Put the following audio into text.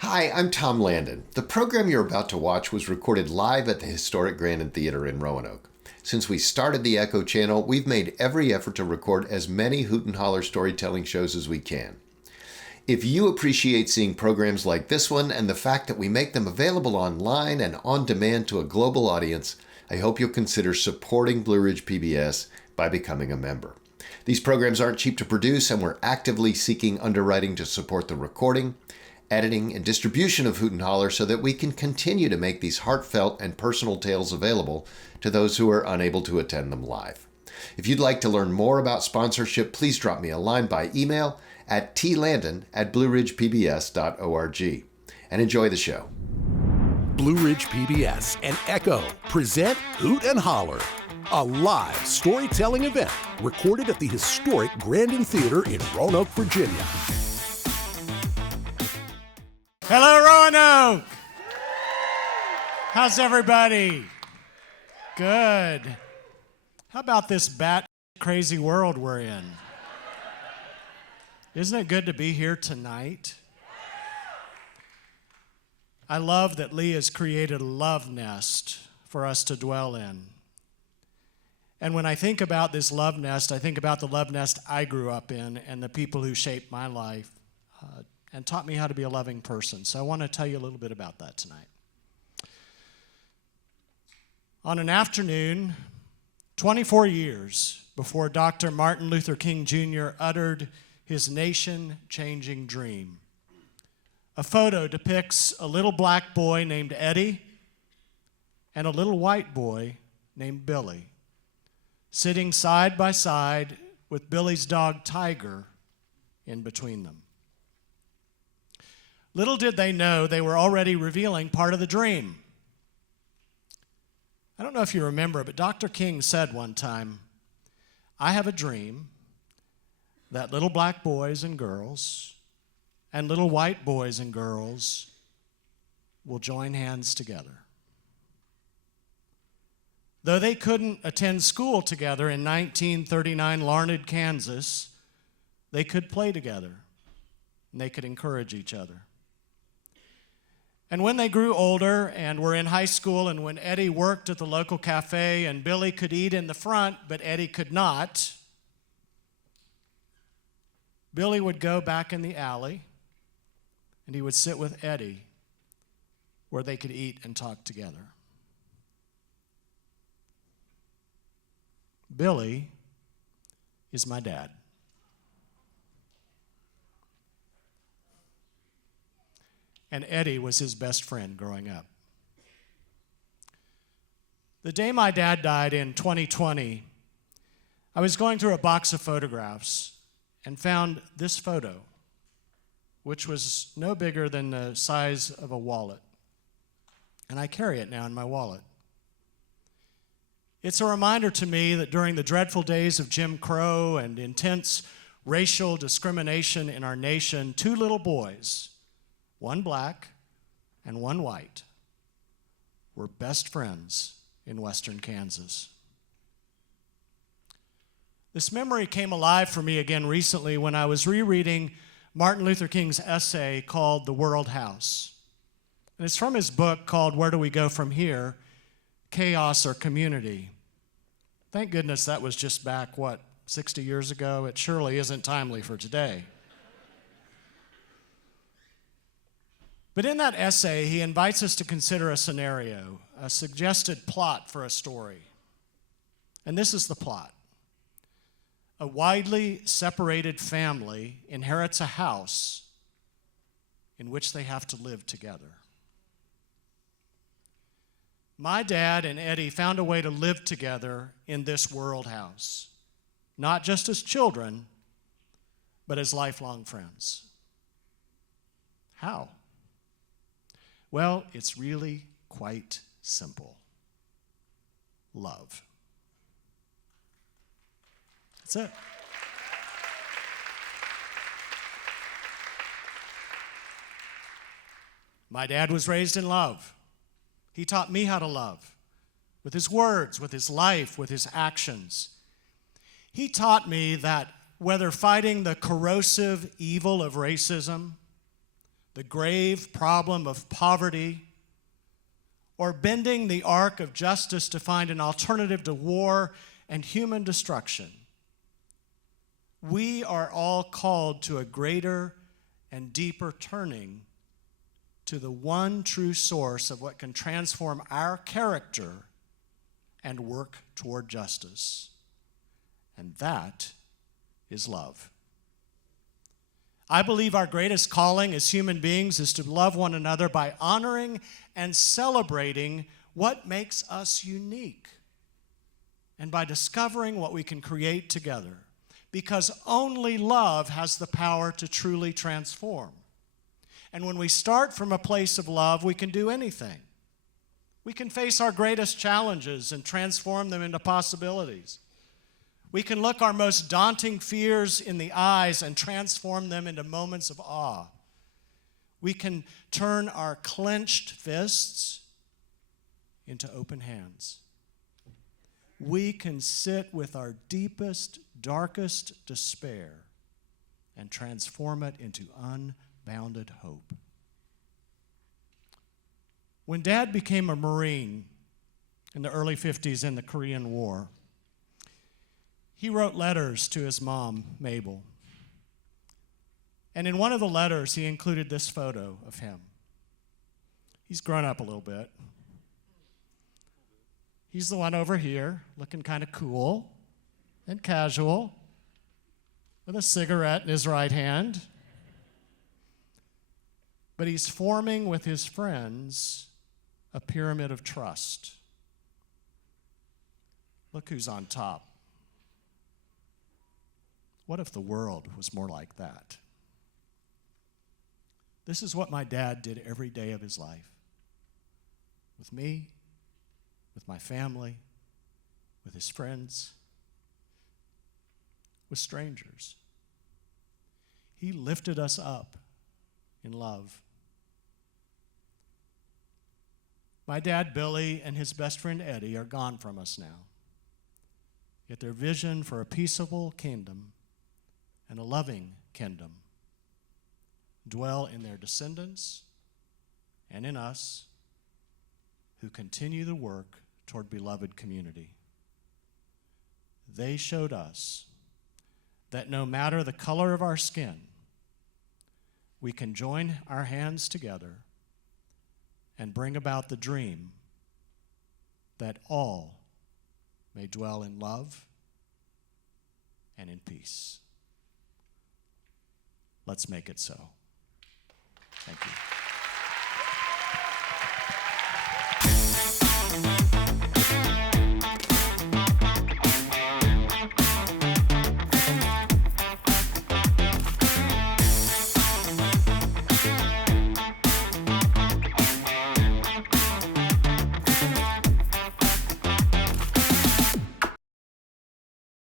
Hi, I'm Tom Landon. The program you're about to watch was recorded live at the historic Grandin Theater in Roanoke. Since we started the Echo channel, we've made every effort to record as many Hoot and Holler storytelling shows as we can. If you appreciate seeing programs like this one and the fact that we make them available online and on demand to a global audience, I hope you'll consider supporting Blue Ridge PBS by becoming a member. These programs aren't cheap to produce, and we're actively seeking underwriting to support the recording, editing, and distribution of Hoot and Holler so that we can continue to make these heartfelt and personal tales available to those who are unable to attend them live. If you'd like to learn more about sponsorship, please drop me a line by email at tlandon@blueridgepbs.org. And enjoy the show. Blue Ridge PBS and Echo present Hoot and Holler, a live storytelling event recorded at the historic Grandin Theater in Roanoke, Virginia. Hello, Roanoke. How's everybody? Good. How about this bat crazy world we're in? Isn't it good to be here tonight? I love that Lee has created a love nest for us to dwell in. And when I think about this love nest, I think about the love nest I grew up in and the people who shaped my life and taught me how to be a loving person. So I want to tell you a little bit about that tonight. On an afternoon, 24 years before Dr. Martin Luther King Jr. uttered his nation-changing dream, a photo depicts a little black boy named Eddie and a little white boy named Billy, sitting side by side with Billy's dog Tiger in between them. Little did they know they were already revealing part of the dream. I don't know if you remember, but Dr. King said one time, "I have a dream that little black boys and girls and little white boys and girls will join hands together." Though they couldn't attend school together in 1939 Larned, Kansas, they could play together and they could encourage each other. And when they grew older and were in high school, and when Eddie worked at the local cafe and Billy could eat in the front, but Eddie could not, Billy would go back in the alley and he would sit with Eddie where they could eat and talk together. Billy is my dad. And Eddie was his best friend growing up. The day my dad died in 2020, I was going through a box of photographs and found this photo, which was no bigger than the size of a wallet. And I carry it now in my wallet. It's a reminder to me that during the dreadful days of Jim Crow and intense racial discrimination in our nation, two little boys, one black and one white, were best friends in western Kansas. This memory came alive for me again recently when I was rereading Martin Luther King's essay called The World House. And it's from his book called Where Do We Go From Here? Chaos or Community. Thank goodness that was just back, 60 years ago? It surely isn't timely for today. But in that essay, he invites us to consider a scenario, a suggested plot for a story. And this is the plot. A widely separated family inherits a house in which they have to live together. My dad and Eddie found a way to live together in this world house, not just as children, but as lifelong friends. How? Well, it's really quite simple. Love. That's it. My dad was raised in love. He taught me how to love with his words, with his life, with his actions. He taught me that whether fighting the corrosive evil of racism the grave problem of poverty, or bending the arc of justice to find an alternative to war and human destruction. We are all called to a greater and deeper turning to the one true source of what can transform our character and work toward justice. And that is love. I believe our greatest calling as human beings is to love one another by honoring and celebrating what makes us unique, and by discovering what we can create together, because only love has the power to truly transform. And when we start from a place of love, we can do anything. We can face our greatest challenges and transform them into possibilities. We can look our most daunting fears in the eyes and transform them into moments of awe. We can turn our clenched fists into open hands. We can sit with our deepest, darkest despair and transform it into unbounded hope. When Dad became a Marine in the early 50s in the Korean War, he wrote letters to his mom, Mabel. And in one of the letters, he included this photo of him. He's grown up a little bit. He's the one over here, looking kind of cool and casual, with a cigarette in his right hand. But he's forming with his friends a pyramid of trust. Look who's on top. What if the world was more like that? This is what my dad did every day of his life. With me, with my family, with his friends, with strangers. He lifted us up in love. My dad, Billy, and his best friend, Eddie, are gone from us now. Yet their vision for a peaceable kingdom and a loving kingdom dwell in their descendants and in us who continue the work toward beloved community. They showed us that no matter the color of our skin, we can join our hands together and bring about the dream that all may dwell in love and in peace. Let's make it so. Thank you.